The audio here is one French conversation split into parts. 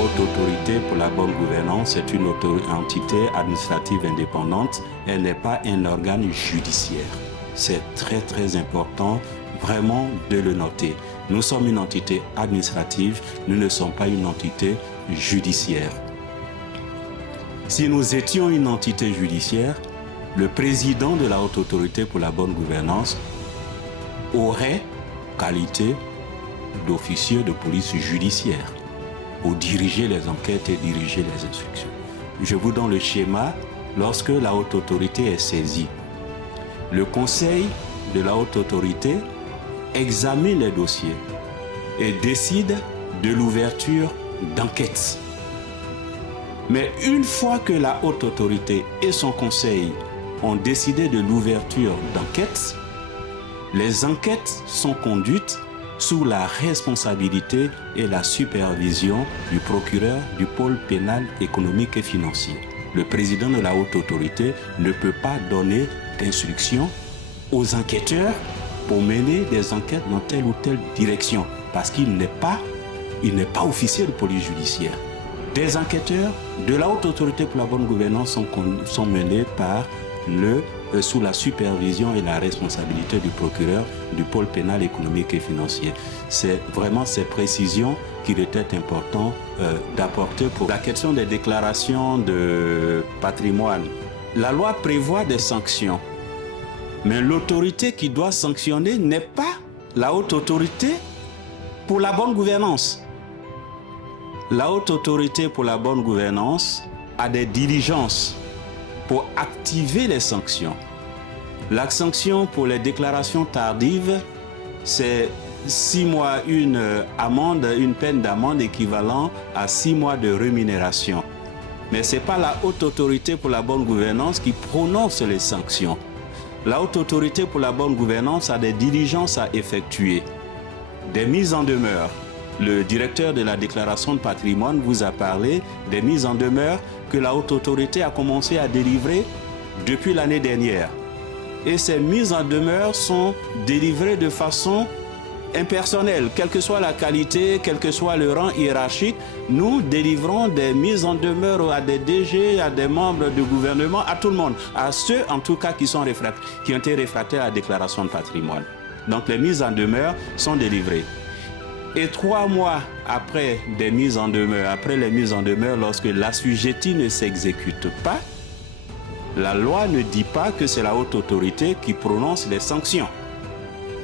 Haute Autorité pour la bonne gouvernance est une entité administrative indépendante. Elle n'est pas un organe judiciaire. C'est très très important vraiment de le noter. Nous sommes une entité administrative, nous ne sommes pas une entité judiciaire. Si nous étions une entité judiciaire, le président de la Haute Autorité pour la bonne gouvernance aurait qualité d'officier de police judiciaire pour diriger les enquêtes et diriger les instructions. Je vous donne le schéma lorsque la Haute Autorité est saisie. Le Conseil de la Haute Autorité examine les dossiers et décide de l'ouverture d'enquêtes. Mais une fois que la Haute Autorité et son Conseil ont décidé de l'ouverture d'enquêtes, les enquêtes sont conduites sous la responsabilité et la supervision du procureur du pôle pénal économique et financier. Le président de la Haute Autorité ne peut pas donner d'instructions aux enquêteurs pour mener des enquêtes dans telle ou telle direction parce qu'il n'est pas officier de police judiciaire. Des enquêteurs de la Haute Autorité pour la bonne gouvernance sont menés par sous la supervision et la responsabilité du procureur du pôle pénal économique et financier. C'est vraiment ces précisions qu'il était important d'apporter pour la question des déclarations de patrimoine. La loi prévoit des sanctions, mais l'autorité qui doit sanctionner n'est pas la Haute Autorité pour la bonne gouvernance. La Haute Autorité pour la bonne gouvernance a des diligences pour activer les sanctions. La sanction pour les déclarations tardives, c'est 6 mois, une peine d'amende équivalent à 6 mois de rémunération. Mais ce n'est pas la Haute Autorité pour la bonne gouvernance qui prononce les sanctions. La Haute Autorité pour la bonne gouvernance a des diligences à effectuer, des mises en demeure. Le directeur de la déclaration de patrimoine vous a parlé des mises en demeure que la Haute Autorité a commencé à délivrer depuis l'année dernière. Et ces mises en demeure sont délivrées de façon impersonnelle, quelle que soit la qualité, quel que soit le rang hiérarchique. Nous délivrons des mises en demeure à des DG, à des membres du gouvernement, à tout le monde, à ceux en tout cas qui ont été réfractaires à la déclaration de patrimoine. Donc les mises en demeure sont délivrées. Et 3 mois après les mises en demeure, lorsque l'assujetti ne s'exécute pas, la loi ne dit pas que c'est la Haute Autorité qui prononce les sanctions.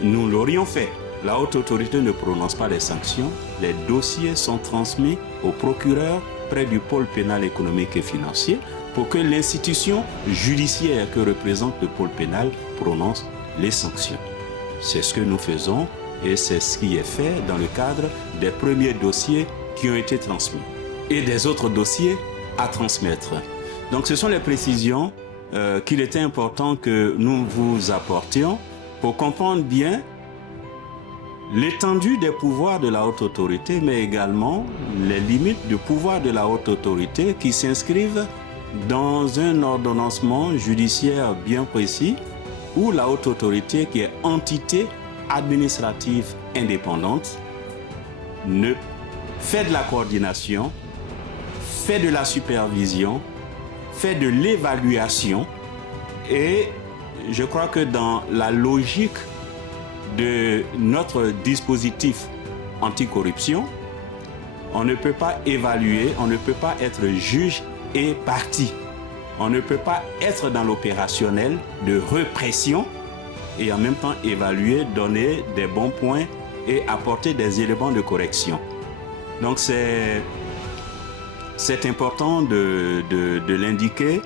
Nous l'aurions fait. La Haute Autorité ne prononce pas les sanctions. Les dossiers sont transmis au procureur près du pôle pénal économique et financier pour que l'institution judiciaire que représente le pôle pénal prononce les sanctions. C'est ce que nous faisons. Et c'est ce qui est fait dans le cadre des premiers dossiers qui ont été transmis et des autres dossiers à transmettre. Donc ce sont les précisions qu'il était important que nous vous apportions pour comprendre bien l'étendue des pouvoirs de la Haute Autorité, mais également les limites du pouvoir de la Haute Autorité qui s'inscrivent dans un ordonnancement judiciaire bien précis où la Haute Autorité, qui est entité administrative indépendante, fait de la coordination, fait de la supervision, fait de l'évaluation. Et je crois que dans la logique de notre dispositif anticorruption, on ne peut pas évaluer, on ne peut pas être juge et partie. On ne peut pas être dans l'opérationnel de répression et en même temps évaluer, donner des bons points et apporter des éléments de correction. Donc c'est important de l'indiquer.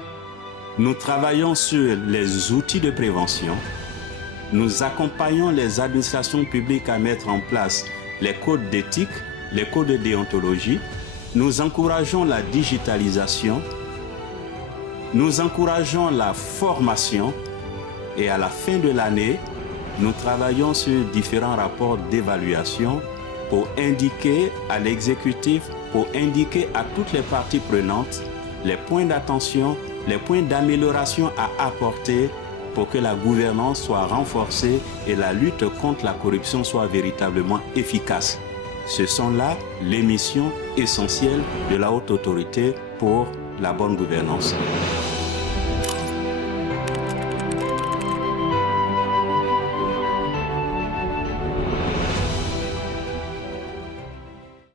Nous travaillons sur les outils de prévention. Nous accompagnons les administrations publiques à mettre en place les codes d'éthique, les codes de déontologie. Nous encourageons la digitalisation. Nous encourageons la formation. Et à la fin de l'année, nous travaillons sur différents rapports d'évaluation pour indiquer à l'exécutif, pour indiquer à toutes les parties prenantes les points d'attention, les points d'amélioration à apporter pour que la gouvernance soit renforcée et la lutte contre la corruption soit véritablement efficace. Ce sont là les missions essentielles de la haute autorité pour la bonne gouvernance.